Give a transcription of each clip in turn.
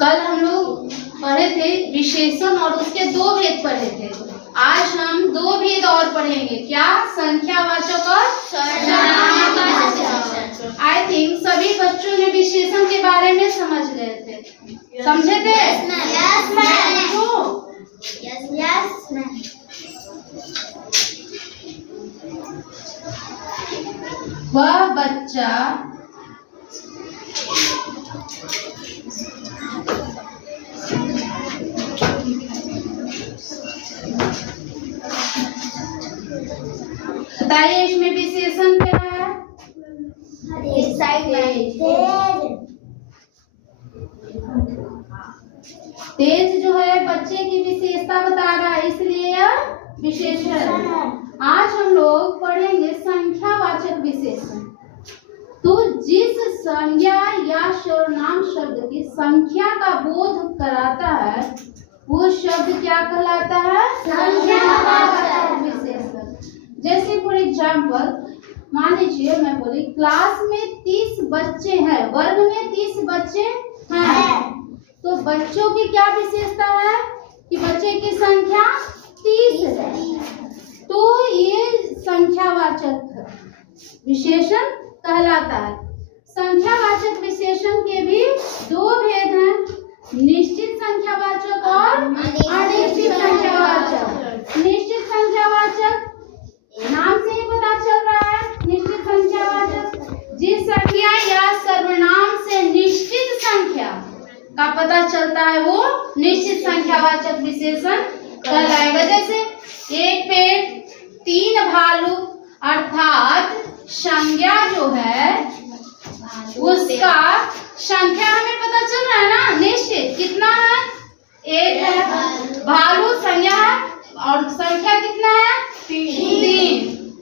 कल हम लोग पढ़े थे विशेषण और उसके दो भेद पढ़े थे। आज हम दो भेद और पढ़ेंगे। क्या? संख्यावाचक और सर्वनामवाचक। आई थिंक सभी बच्चों ने विशेषण के बारे में समझ गए थे। समझे थे? वह बच्चा बताइए इसमें विशेषण क्या है? तेज जो है बच्चे की विशेषता बता रहा है, इसलिए यह विशेषण। आज हम लोग पढ़ेंगे संख्यावाचक विशेषण। तो जिस संज्ञा या सर्वनाम शब्द की संख्या का बोध कराता है वो शब्द क्या कहलाता है? संख्यावाचक विशेषण। जैसे फॉर एग्जाम्पल मान लीजिए मैं बोली क्लास में 30 बच्चे हैं, वर्ग में 30 बच्चे हैं, तो बच्चों की क्या विशेषता है कि बच्चे की संख्या 30 है, तो ये संख्यावाचक विशेषण कहलाता है। संख्यावाचक विशेषण के भी दो भेद हैं, निश्चित संख्यावाचक और अनिश्चित संख्यावाचक। निश्चित संख्यावाचक नाम से ही पता चल रहा है। निश्चित संख्यावाचक जिस संख्या या सर्वनाम से निश्चित संख्या का पता चलता है वो निश्चित संख्यावाचक विशेषण कहलाएगा। जैसे एक पेड़ 3 भालू, अर्थात संज्ञा जो है उसका संख्या हमें पता चल रहा है ना, निश्चित कितना है? 1 है। भालू संज्ञा है और संख्या कितना है? 3।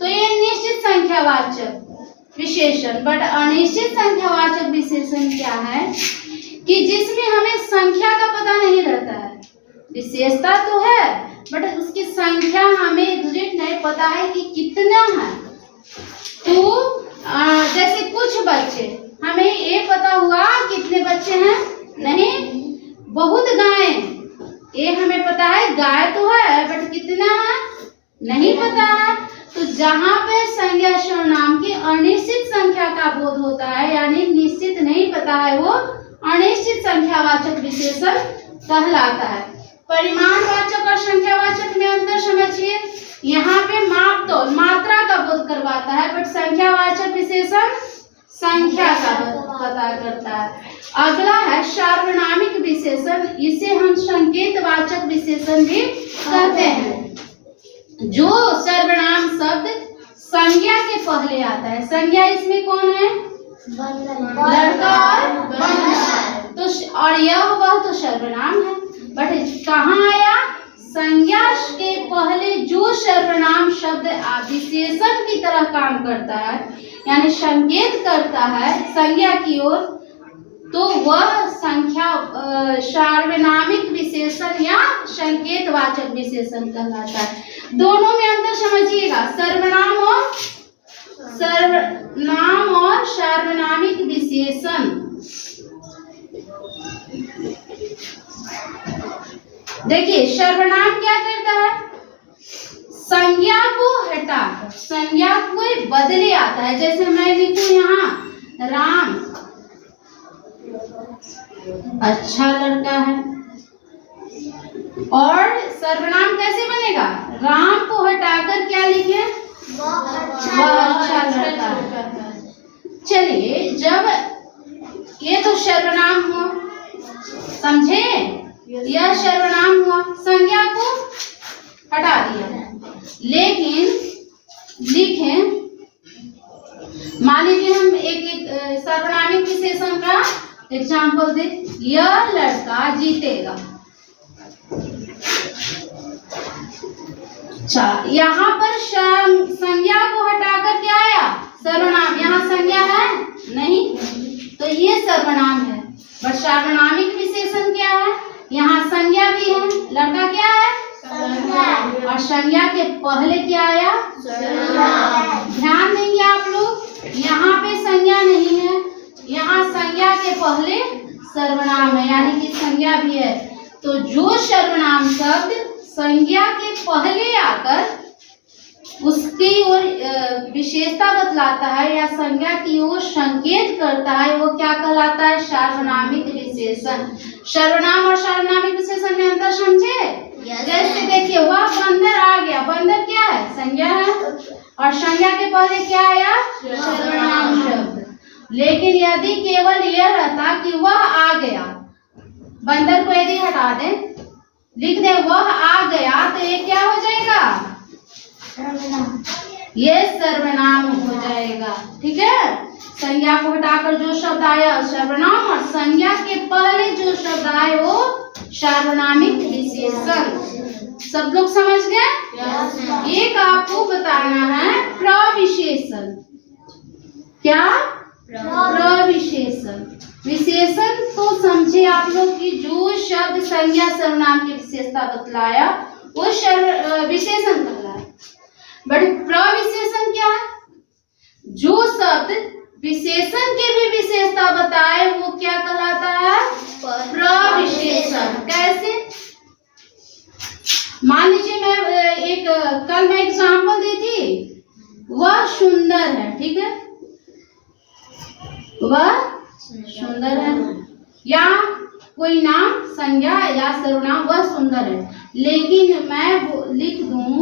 तो ये निश्चित संख्यावाचक विशेषण। बट अनिश्चित संख्यावाचक विशेषण क्या है कि जिसमें हमें संख्या का पता नहीं रहता है, विशेषता तो है बट उसकी संख्या हमें एग्जैक्ट नहीं पता है कि कितना है। तो जैसे कुछ बच्चे हमें ये पता हुआ कितने बच्चे हैं, नहीं, बहुत गायें ये हमें पता है, गाय तो है बट कितना है नहीं पता है। तो जहाँ पे संज्ञा सर्वनाम की अनिश्चित संख्या का बोध होता है यानी निश्चित नहीं पता है, वो अनिश्चित संख्यावाचक विशेषण कहलाता है। परिमाणवाचक और संख्यावाचक में अंतर समझिए। यहाँ पे माप तोल मात्रा का बोध करवाता है बट संख्यावाचक विशेषण संख्या का पता करता है। अगला है सार्वनामिक विशेषण, इसे हम संकेतवाचक विशेषण भी कहते हैं। जो सर्वनाम शब्द संज्ञा के पहले आता है। संज्ञा इसमें कौन है? लड़का और तो और यह वह तो सर्वनाम है, बट कहाँ आया? संज्ञा के पहले जो सर्वनाम शब्द विशेषण की तरह काम करता है यानी संकेत करता है संज्ञा की ओर, तो वह संख्या सार्वनामिक विशेषण या संकेतवाचक विशेषण कहलाता है। दोनों में अंतर समझिएगा। सर्वनाम और सार्वनामिक विशेषण। देखिए सर्वनाम क्या करता है? संज्ञा को हटाकर संज्ञा को बदले आता है। जैसे मैं लिखूं यहाँ राम अच्छा लड़का है, और सर्वनाम कैसे बनेगा? राम को हटाकर क्या लिखे? वह अच्छा लड़का है। चलिए जब ये तो सर्वनाम हुआ, समझे? यह सर्वनाम हुआ, संज्ञा को हटा दिया। लेकिन लिखें, मान लीजिए हम एक सर्वनामिक विशेषण का एग्जाम्पल दे, यह लड़का जीतेगा। अच्छा, यहाँ पर संज्ञा को हटाकर क्या आया? सर्वनाम। यहाँ संज्ञा है नहीं, तो ये सर्वनाम है। बट सार्वनामिक विशेषण क्या है? यहाँ संज्ञा भी है, लड़का क्या है? और संज्ञा के पहले क्या आया? ध्यान देंगे आप लोग, यहाँ पे संज्ञा नहीं है, यहाँ संज्ञा के पहले सर्वनाम है, यानी कि संज्ञा भी है। तो जो सर्वनाम शब्द संज्ञा के पहले आकर उसकी ओर विशेषता बतलाता है या संज्ञा की ओर संकेत करता है, वो क्या कहलाता है? सार्वनामिक विशेषण। सर्वनाम और सार्वनामिक विशेषण में अंतर समझे? जैसे देखिए, वह बंदर आ गया, बंदर क्या है? संज्ञा है, और संज्ञा के पहले क्या आया? सर्वनाम शब्द। लेकिन यदि केवल यह रहता कि वह आ गया, बंदर को यदि हटा दें, लिख दे वह आ गया, तो ये क्या हो जाएगा? ये सर्वनाम हो जाएगा। ठीक है, संज्ञा को हटाकर जो शब्द आया सर्वनाम, और संज्ञा के पहले जो शब्द आए वो सार्वनामिक विशेषण। सब लोग समझ गए? एक आपको बताना है प्रविशेषण। क्या? प्रविशेषण। विशेषण तो समझे आप लोग कि जो शब्द संज्ञा सर्वनाम की विशेषता बतलाया वो विशेषण कहलाया। बट प्रविशेषण क्या है? जो शब्द विशेषण की भी विशेषता बताए वो क्या कहलाता है? प्रविशेषण। कैसे? मान लीजिए मैं कल मैं एग्जाम्पल दी थी, वह सुंदर है। ठीक है, वह सुंदर है, या कोई नाम संज्ञा या सर्वनाम, वह सुंदर है। लेकिन मैं लिख दूं